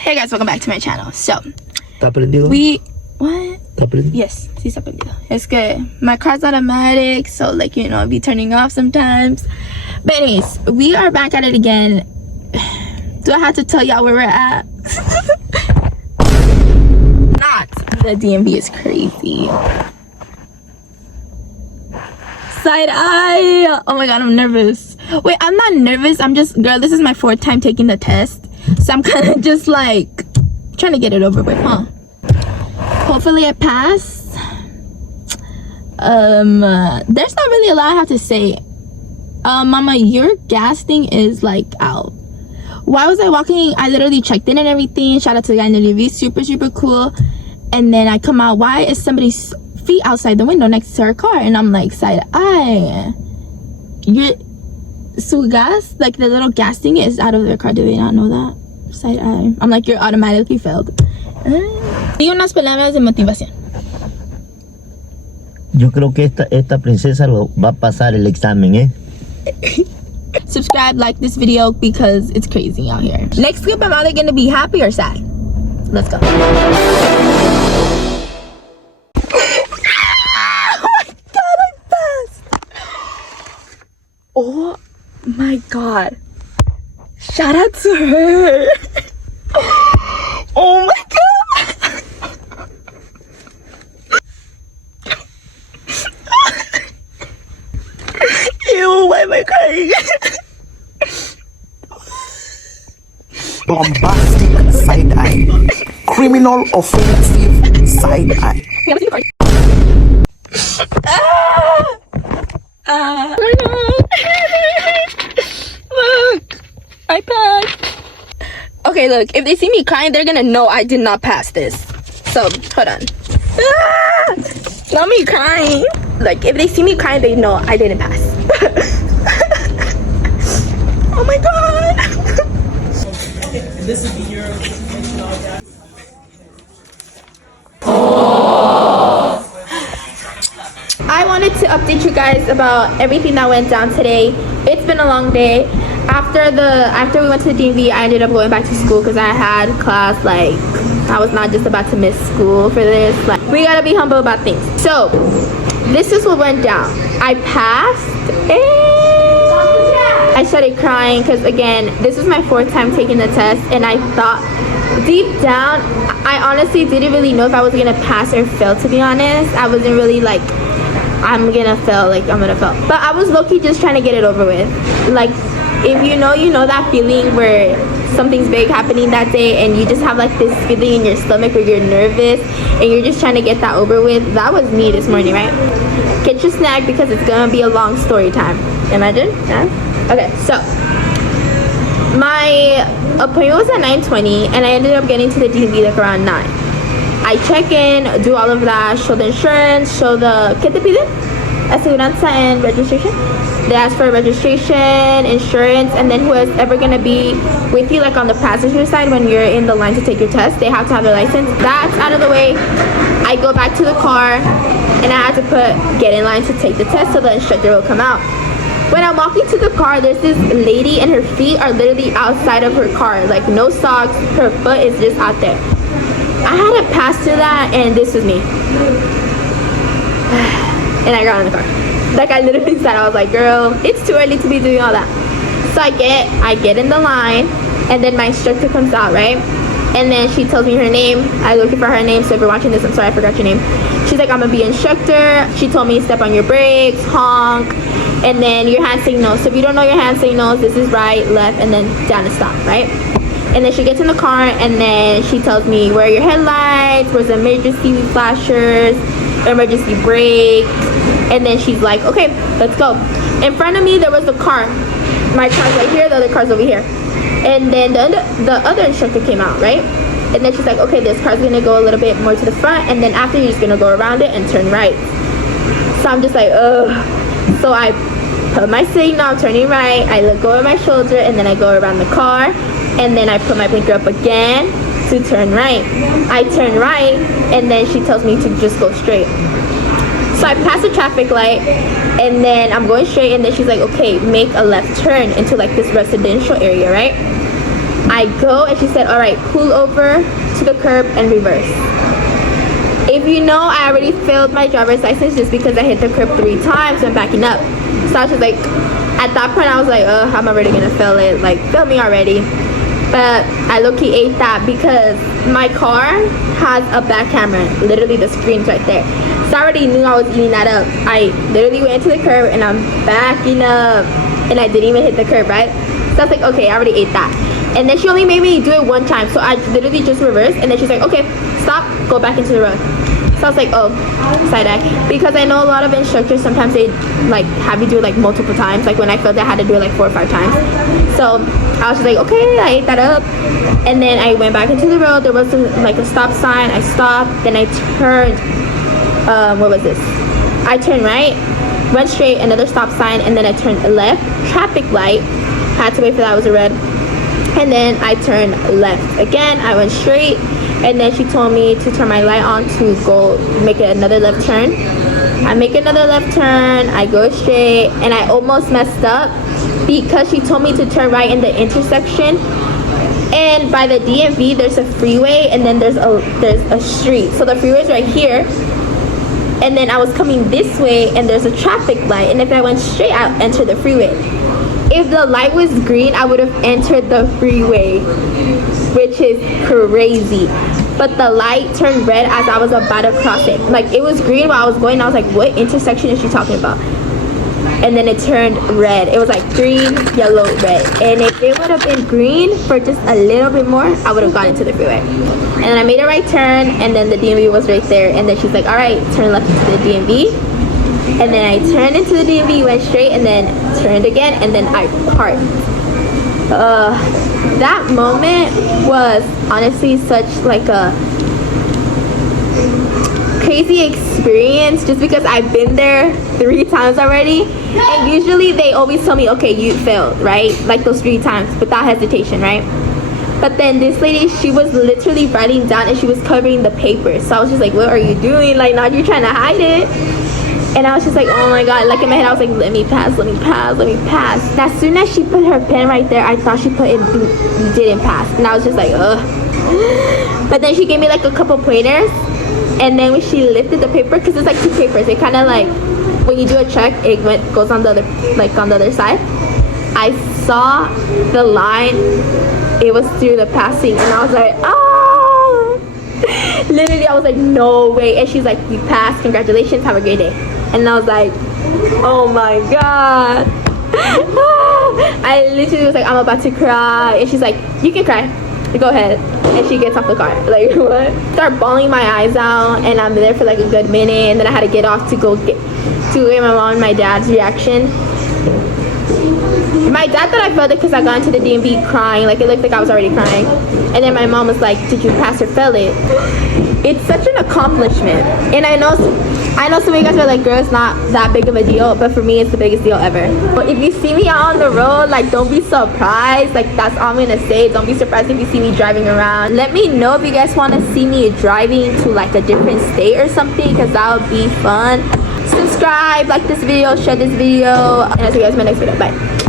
Hey guys, welcome back to my channel. So, ¿Está prendido? what? ¿Está prendido? Yes, sí está prendido. Es que my car's automatic, so like, you know, it'll be turning off sometimes. But anyways, we are back at it again. Do I have to tell y'all where we're at? Not. The DMV is crazy. Side eye. Oh my god, I'm nervous. Wait, I'm not nervous. I'm just, girl, this is my 4th time taking the test. So I'm kind of just like trying to get it over with, huh? Hopefully I pass. There's not really a lot I have to say. Mama, your gas thing is like out. Why was I walking? I literally checked in and everything. Shout out to the guy in the DMV. Super, super cool. And then I come out. Why is somebody's feet outside the window next to her car? And I'm like, side eye. So gas, like the little gas thing is out of their car. Do they not know that? Side eye. I'm like, you're automatically failed. Y unas palabras de motivación. Yo creo que esta princesa va a pasar el examen, ¿eh? Subscribe, like this video because it's crazy out here. Next clip, I'm either gonna be happy or sad. Let's go. Oh my god, shout out to her. Oh my god. Ew, why am I crying? Bombastic side eye, criminal offensive side eye. Oh my god. Look, I passed. Okay, look, if they see me crying, they're gonna know I did not pass this. So, hold on. Not me crying. Like, if they see me crying, they know I didn't pass. Oh my god. This is the year. I wanted to update you guys about everything that went down today. It's been a long day. After we went to the DMV, I ended up going back to school because I had class. Like, I was not just about to miss school for this. Like, we gotta be humble about things. So, this is what went down. I passed and I started crying because, again, this was my 4th time taking the test, and I thought deep down, I honestly didn't really know if I was gonna pass or fail, to be honest. I wasn't really like, I'm gonna fail, like I'm gonna fail. But I was low-key just trying to get it over with. Like, if you know that feeling where something's big happening that day and you just have like this feeling in your stomach where you're nervous and you're just trying to get that over with. That was me this morning, right? Get your snack because it's gonna be a long story time. Imagine? Yeah? Okay, so my appointment was at 9:20 and I ended up getting to the DMV like around 9. I check in, do all of that, show the insurance, show the, ¿qué te piden? Aseguranza and registration. They ask for registration, insurance, and then whoever's ever gonna be with you, like on the passenger side when you're in the line to take your test, they have to have their license. That's out of the way. I go back to the car and I have to get in line to take the test so the instructor will come out. When I'm walking to the car, there's this lady and her feet are literally outside of her car, like no socks, her foot is just out there. I had to pass through that, and this was me. And I got in the car. Like, I literally said, I was like, girl, it's too early to be doing all that. So I get in the line, and then my instructor comes out, right? And then she tells me her name. I look for her name, so if you're watching this, I'm sorry, I forgot your name. She's like, I'm gonna be your instructor. She told me step on your brakes, honk, and then your hand signals. So if you don't know your hand signals, this is right, left, and then down to stop, right? And then she gets in the car, and then she tells me, where are your headlights, where's the emergency flashers, emergency brake. And then she's like, okay, let's go. In front of me, there was a car. My car's right here, the other car's over here. And then the other instructor came out, right? And then she's like, okay, this car's gonna go a little bit more to the front, and then after you're just gonna go around it and turn right. So I'm just like, ugh. So I put my signal, I'm turning right, I let go of my shoulder, and then I go around the car, and then I put my blinker up again to turn right. I turn right, and then she tells me to just go straight. So I pass the traffic light, And then I'm going straight, and then she's like, okay, make a left turn into like this residential area, right? I go, and she said, all right, pull over to the curb and reverse. If you know, I already failed my driver's license just because I hit the curb 3 times when backing up. So I was just like, at that point I was like, I'm already gonna fail it, like fail me already. But I low-key ate that because my car has a back camera, literally the screen's right there. So I already knew I was eating that up. I literally went into the curb and I'm backing up, and I didn't even hit the curb, right? So I was like, okay, I already ate that. And then she only made me do it 1 time, so I literally just reversed, and then she's like, okay, stop, go back into the road. So I was like, oh, side eye. Because I know a lot of instructors, sometimes they like have you do it like multiple times. Like when I failed, I had to do it like 4 or 5 times. So I was just like, okay, I ate that up. And then I went back into the road. There was like a stop sign. I stopped. Then I turned, what was this? I turned right, went straight, another stop sign, and then I turned left. Traffic light. Had to wait for that, it was a red. And then I turned left again. I went straight. And then she told me to turn my light on to go make another left turn. I make another left turn, I go straight, and I almost messed up because she told me to turn right in the intersection. And by the DMV, there's a freeway, and then there's a street. So the freeway's right here, and then I was coming this way, and there's a traffic light. And if I went straight, I'll enter the freeway. If the light was green, I would have entered the freeway, which is crazy. But the light turned red as I was about to cross it. Like, it was green while I was going. I was like, what intersection is she talking about? And then it turned red. It was like green, yellow, red. And if it would have been green for just a little bit more, I would have gone into the freeway. And then I made a right turn, and then the DMV was right there. And then she's like, all right, turn left into the DMV. And then I turned into the DMV, went straight, and then turned again, and then I parked. That moment was honestly such like a crazy experience, just because I've been there 3 times already, and usually they always tell me, okay, you failed, right? Like those 3 times without hesitation, right? But then this lady, she was literally writing down, and she was covering the paper. So I was just like, what are you doing? Like, now you're trying to hide it. And I was just like, oh my god. Like in my head, I was like, let me pass, let me pass, let me pass. And as soon as she put her pen right there, I thought she put in you didn't pass. And I was just like, ugh. But then she gave me like a couple pointers. And then when she lifted the paper, because it's like 2 papers, it kind of like, when you do a check, it goes on the other, like on the other side. I saw the line, it was through the passing, and I was like, ah. Literally, I was like, no way. And she's like, you passed, congratulations, have a great day. And I was like, oh my god. I literally was like, I'm about to cry. And she's like, you can cry, go ahead. And she gets off the car. Like, what? Start bawling my eyes out, and I'm there for like a good minute, and then I had to get off to go get my mom and my dad's reaction. My dad thought I failed it because I got into the DMV crying. Like, it looked like I was already crying. And then my mom was like, did you pass or fail it? It's such an accomplishment. And I know some of you guys are like, girl, it's not that big of a deal. But for me, it's the biggest deal ever. But if you see me out on the road, like, don't be surprised. Like, that's all I'm going to say. Don't be surprised if you see me driving around. Let me know if you guys want to see me driving to like a different state or something, because that would be fun. Subscribe, like this video, share this video, and I'll see you guys in my next video. Bye.